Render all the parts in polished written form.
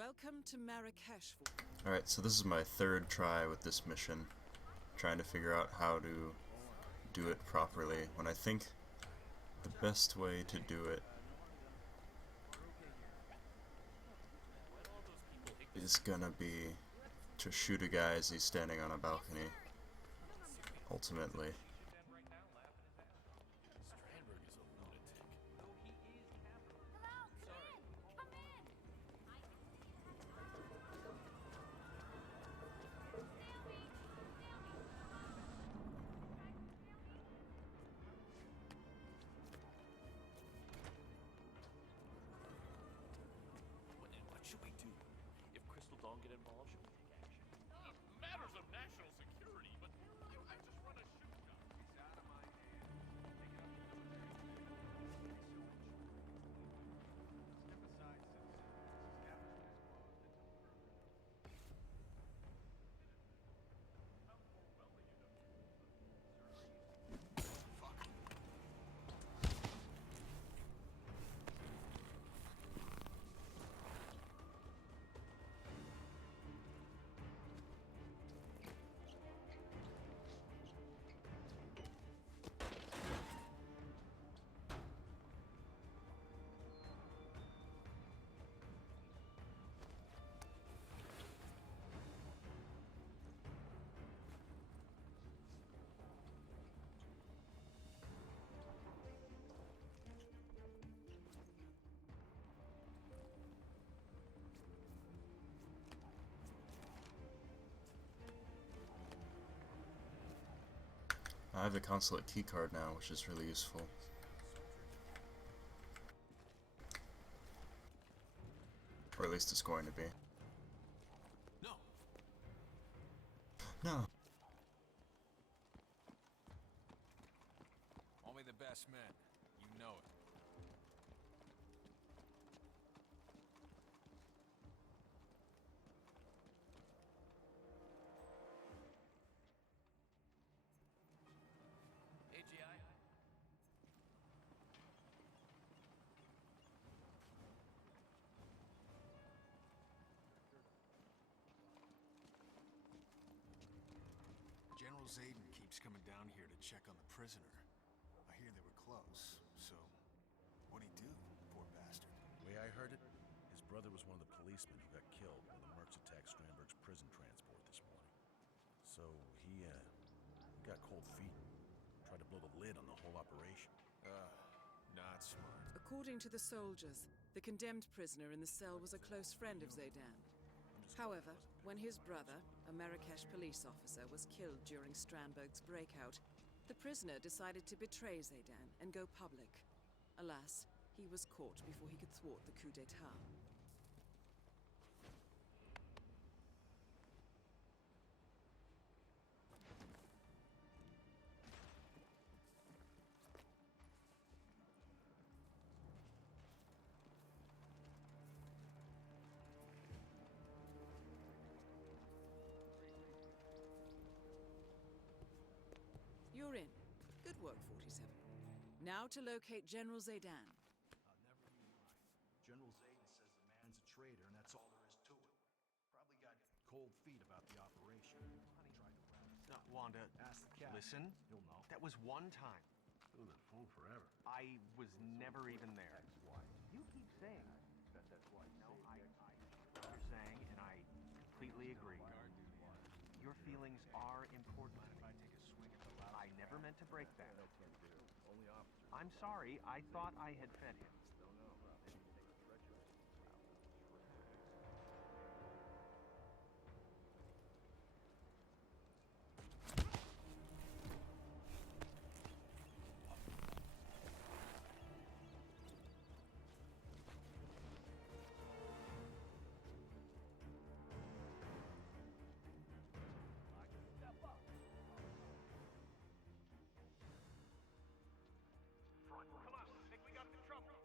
Welcome to Marrakesh. Alright, so this is my third try with this mission, trying to figure out how to do it properly, when I think the best way to do it is gonna be to shoot a guy as he's standing on a balcony, ultimately. What should we do? If Crystal don't get involved, should we take action? Matters of national security, but I just run a shoot shop. It's out of my hands. Step aside, citizen. Establishment is closed until further. How well you know? Fuck. I have the consulate keycard now, which is really useful. Or at least it's going to be. No. No. Only the best men. You know it. AGI? General Zayden keeps coming down here to check on the prisoner. I hear they were close, so what'd he do, poor bastard? The way I heard it, his brother was one of the policemen who got killed when the mercs attacked Strandberg's prison transport this morning. So he got cold feet. Tried to blow the lid on the whole operation. Not smart. According to the soldiers, the condemned prisoner in the cell was a close friend of Zaydan. However, when his brother, a Marrakesh police officer, was killed during Strandberg's breakout, the prisoner decided to betray Zaydan and go public. Alas, he was caught before he could thwart the coup d'etat. You're in. Good work, 47. Now to locate General Zaydan. I'll never be right. General Zayden says the man's a traitor, and that's all there is to it. Probably got cold feet about the operation. Honey tried to round us up. Wanda, Ask the cat. listen. He'll know. That was one time. Been on that phone forever. I was never even there. That's why. You keep saying That's why. no, I what you're saying, and I completely agree. Your feelings are important. If I take a swing at the loud. I never meant to break that. No can do. Only officers. I'm sorry, I thought I had fed him. Don't know. Maybe you take a treacherous. Come on, think we got the trouble.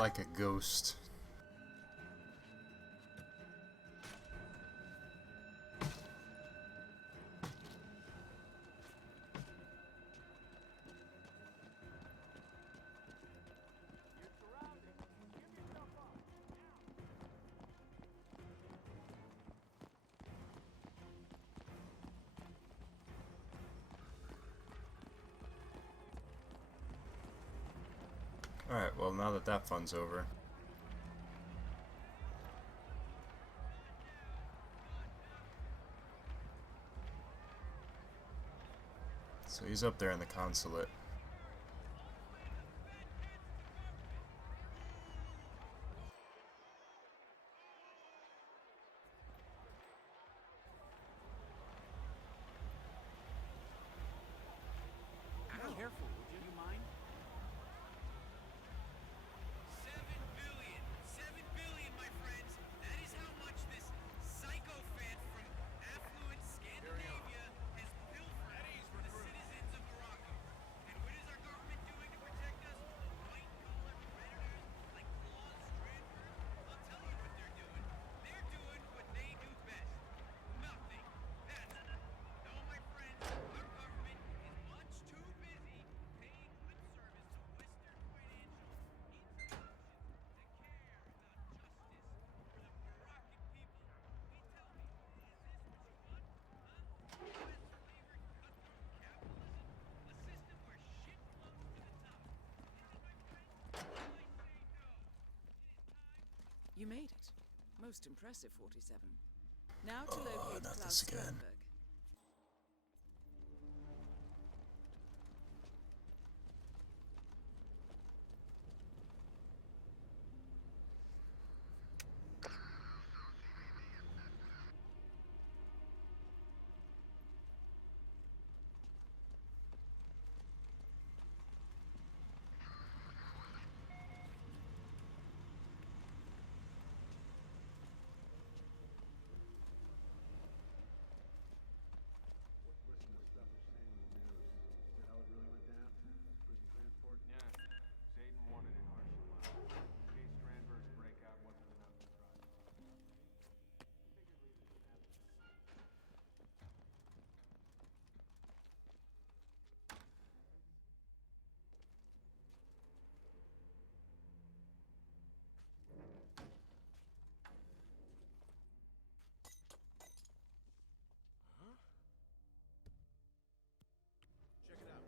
like a ghost. Alright, well now that that fun's over. So he's up there in the consulate. Careful, would you? You mind? 7 billion, my friends. That is how much this sycophant from affluent Scandinavia has pilfered from the citizens of Morocco. And what is our government doing to protect us? White-collar predators like Claus Strandberg? I'll tell you what they're doing. They're doing what they do best. Nothing. That's it. No, my friends, our government is much too busy paying lip service to Western financial institutions to care about justice for the Moroccan people. Tell me, is this what you want? Huh? US-flavored cutthroat capitalism? A system where shit flows to the top? Is it, my friends? Well, I say no. It is time. You made it. Most impressive, 47. Now to locate not Klaus this again. Strandberg. Listen to stuff they're saying in the news. Is that how it really went down? Prison transport? Yeah, Zayden wanted in harsh allowance. In case Strandberg's breakout wasn't enough to drive him. Figured leave it at that. Check it out.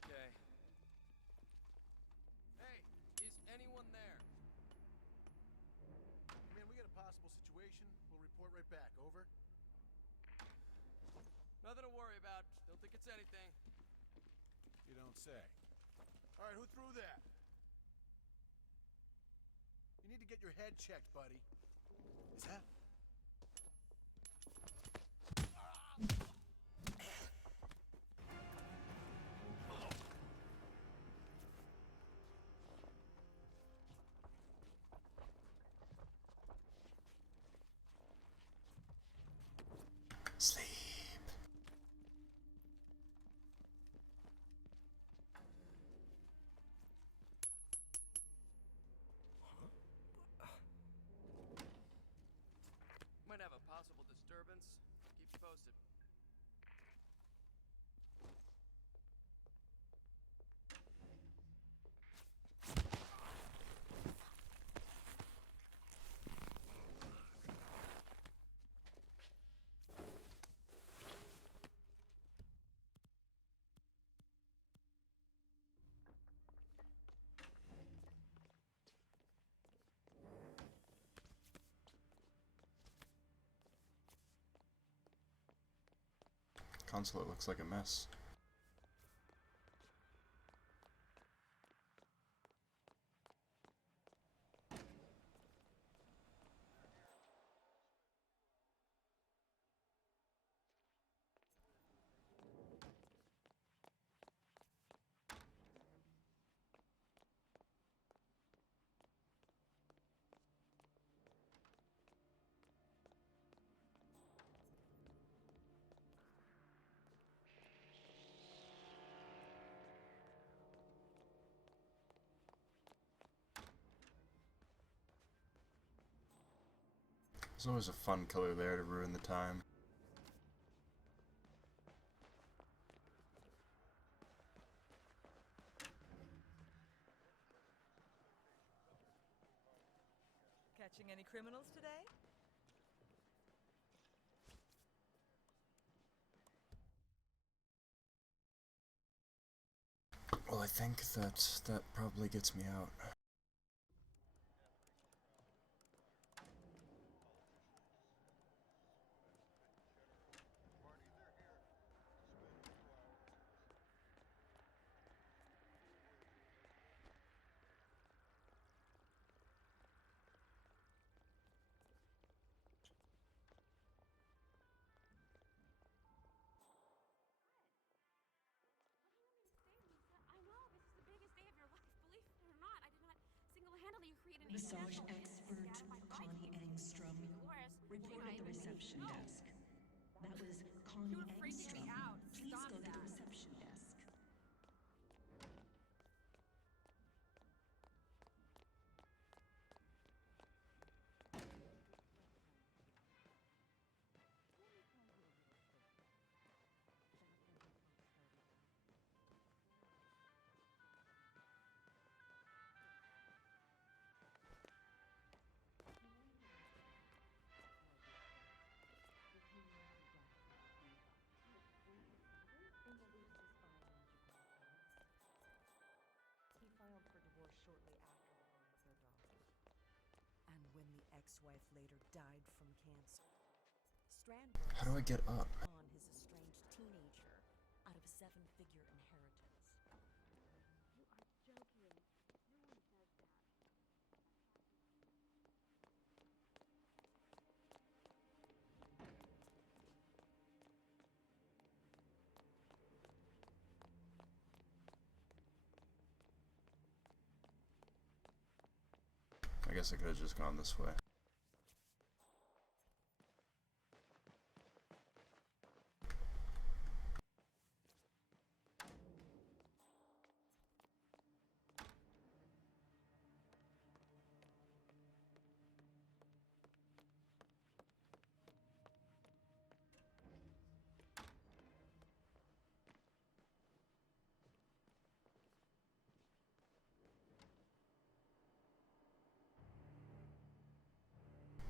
Okay. Hey, is anyone there? Man, we got a possible situation. We'll report right back. Over. Nothing to worry about. Don't think it's anything. You don't say. All right, who threw that? You need to get your head checked, buddy. Is that? Sleep. Might have a possible disturbance. Keep you posted. Consulate looks like a mess. There's always a fun killer there to ruin the time. Catching any criminals today? Well, I think that probably gets me out. Massage expert Connie Engstrom reported the reception desk. That was Connie Engstrom. Please go to the reception desk. And when the ex-wife later died from cancer, Strandberg How do I get up? on his estranged teenager out of a 7-figure inheritance. You are joking. No one says that. I guess I could have just gone this way.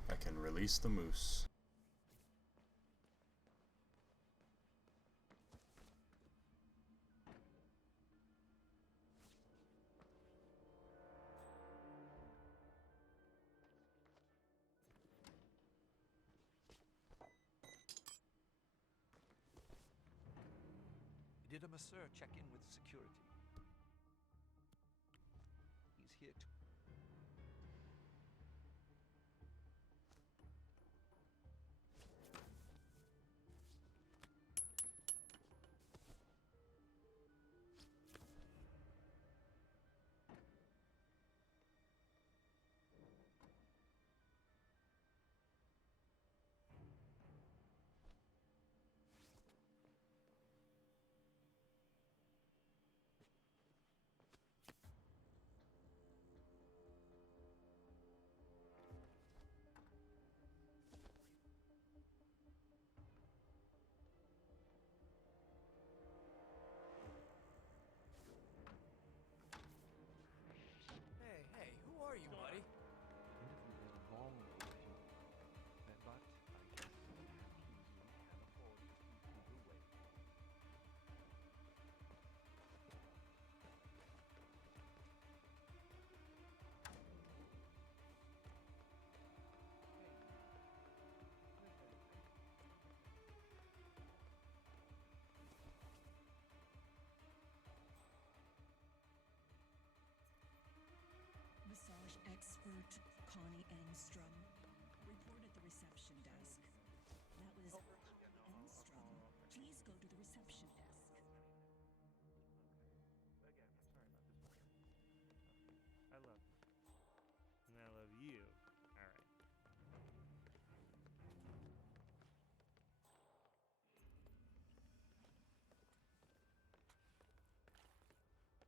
I can release the moose. Did a masseur check in with security? He's here to... Hey, who are you, buddy? Interview was long overdue. But I guess the keys can afford to keep people waiting. Massage expert Connie Engstrom reported the reception desk. That was Connie Engstrom. Please go to the reception desk. Again, sorry about this. I love you. And I love you. Alright.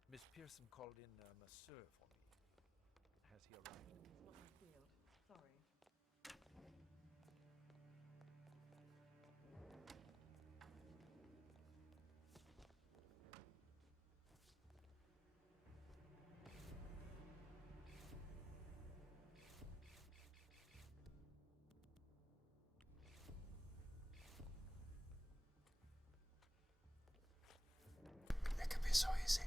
Miss Pearson called in a masseur for me. Has he arrived? It's not my field. Sorry. so easy.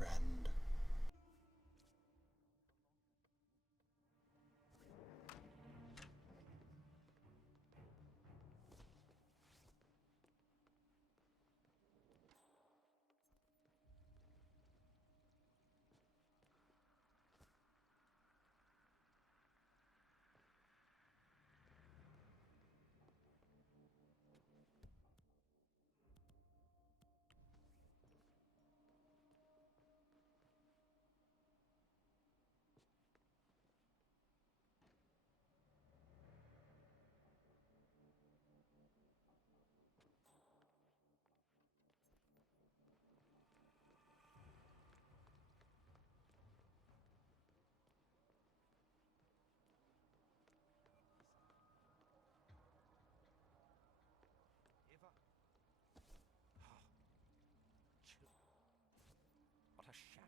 Friend. Eva? Chill. What a sham.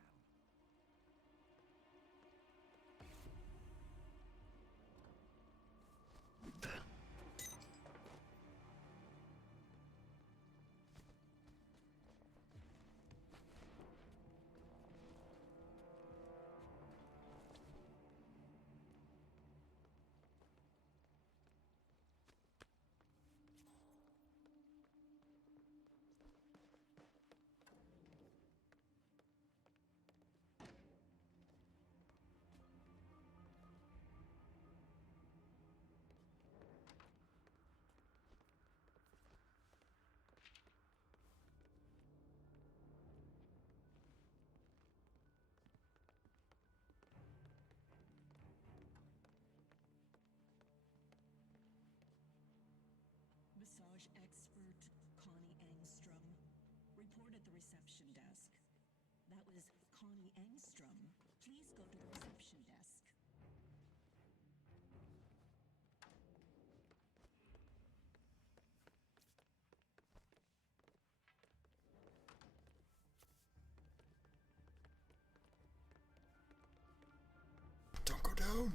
Massage expert Connie Engstrom. Report at the reception desk. That was Connie Engstrom. Please go to the reception desk. Don't go down.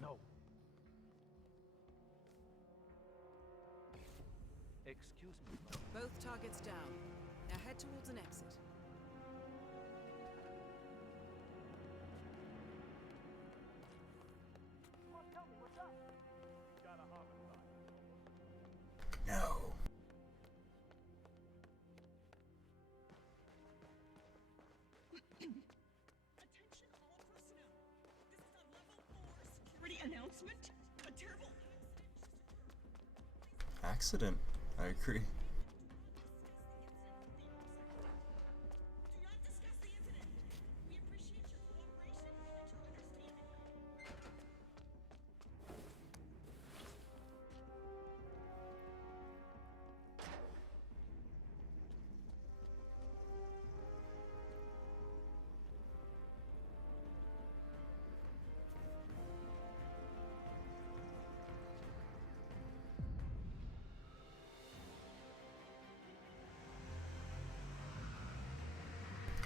No. Excuse me. Both targets down. Now head towards an exit. Come on, tell me, what's up? Got a homicide. No. Attention all personnel. This is a level 4 security announcement. A terrible Accident. I agree. Do not discuss the incident. We appreciate your cooperation and your understanding.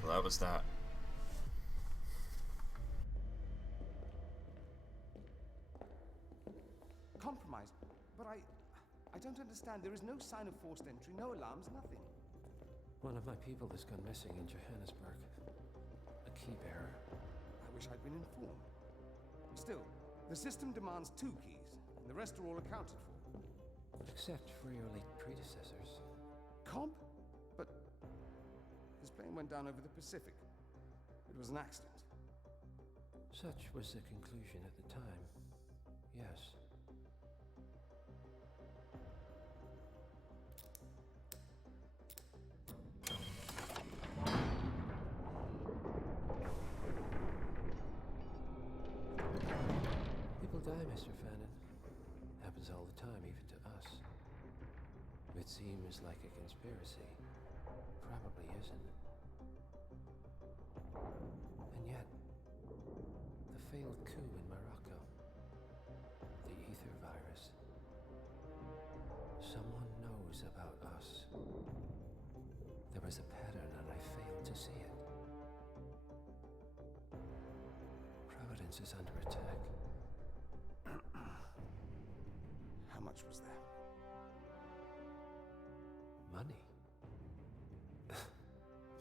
Well, that was that. Compromised? But I don't understand. There is no sign of forced entry, no alarms, nothing. One of my people has gone missing in Johannesburg. A key bearer. I wish I'd been informed. Still, the system demands 2 keys, and the rest are all accounted for. Except for your late predecessors. Cobb? But his plane went down over the Pacific. It was an accident. Such was the conclusion at the time. Yes. People die, Mr. Fannin. Happens all the time, even to us. It seems like a conspiracy. Probably isn't. And yet, the failed coup in Morocco, the ether virus. Someone knows about us. There was a pattern and I failed to see it. Providence is under attack. How much was there? Money.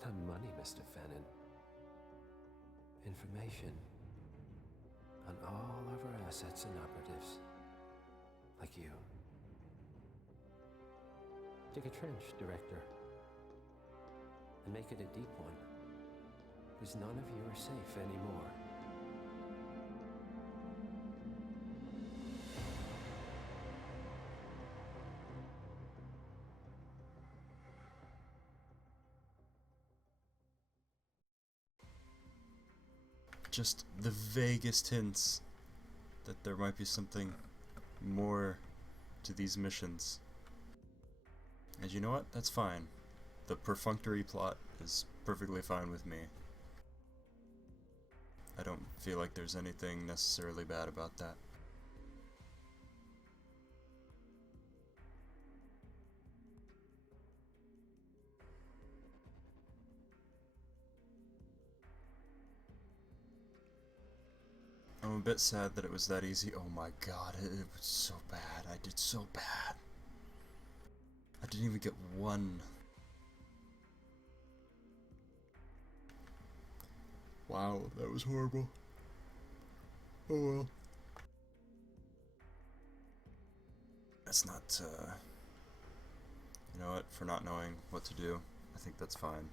Not money, Mr. Fannin. Information on all of our assets and operatives. Like you. Dig a trench, Director. And make it a deep one. Because none of you are safe anymore. Just the vaguest hints that there might be something more to these missions. And you know what? That's fine. The perfunctory plot is perfectly fine with me. I don't feel like there's anything necessarily bad about that. I'm a bit sad that it was that easy. Oh my god, it was so bad. I did so bad. I didn't even get one. Wow, that was horrible. Oh well. That's not, you know what, for not knowing what to do, I think that's fine.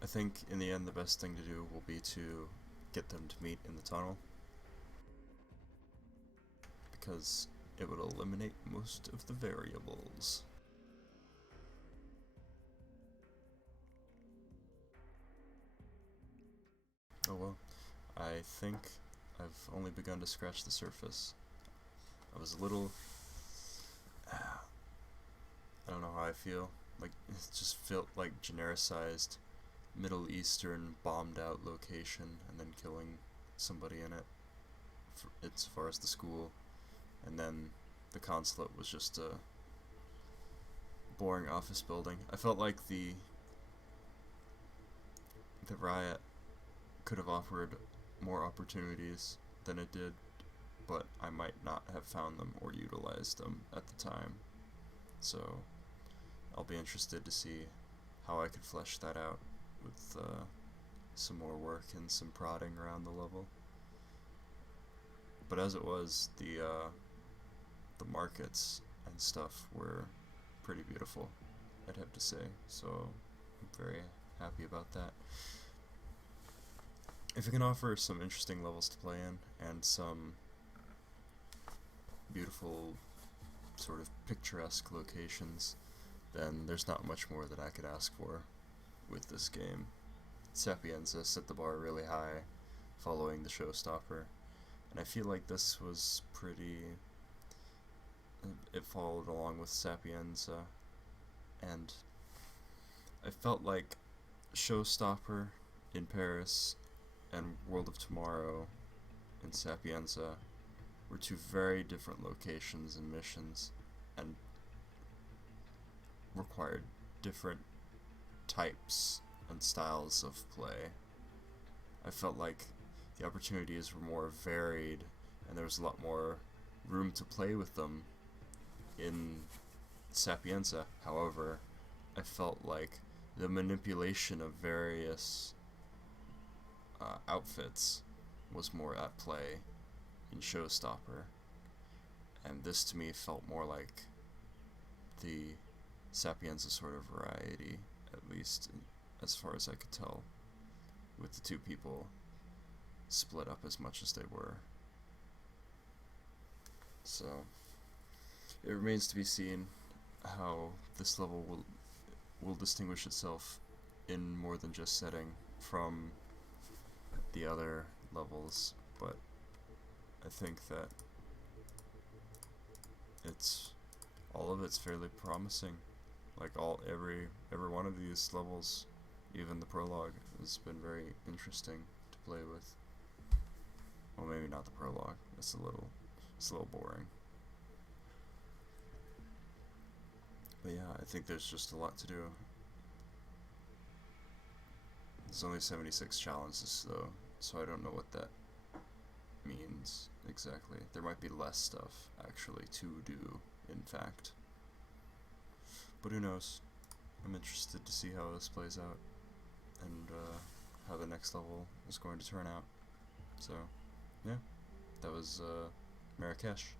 I think in the end the best thing to do will be to get them to meet in the tunnel, because it would eliminate most of the variables. Oh well, I think I've only begun to scratch the surface. I was a little... I don't know how I feel. Like, it just felt like genericized Middle Eastern bombed out location and then killing somebody in it as far as the school, and then the consulate was just a boring office building. I felt like the riot could have offered more opportunities than it did, but I might not have found them or utilized them at the time. So I'll be interested to see how I could flesh that out with some more work and some prodding around the level. But as it was, the markets and stuff were pretty beautiful, I'd have to say, so I'm very happy about that. If it can offer some interesting levels to play in, and some beautiful, sort of picturesque locations, then there's not much more that I could ask for with this game. Sapienza set the bar really high, following the Showstopper, and I feel like this was pretty... it followed along with Sapienza, and I felt like Showstopper in Paris and World of Tomorrow in Sapienza were two very different locations and missions, and required different types and styles of play. I felt like the opportunities were more varied, and there was a lot more room to play with them in Sapienza. However, I felt like the manipulation of various outfits was more at play in Showstopper, and this to me felt more like the Sapienza sort of variety, at least as far as I could tell, with the two people split up as much as they were. So it remains to be seen how this level will distinguish itself in more than just setting from the other levels, but I think that all of it's fairly promising. Like every one of these levels, even the prologue, has been very interesting to play with. Well, maybe not the prologue. It's a little boring. But yeah, I think there's just a lot to do. There's only 76 challenges though, so I don't know what that means exactly. There might be less stuff actually to do, in fact. But who knows? I'm interested to see how this plays out, and how the next level is going to turn out. So, yeah, that was Marrakesh.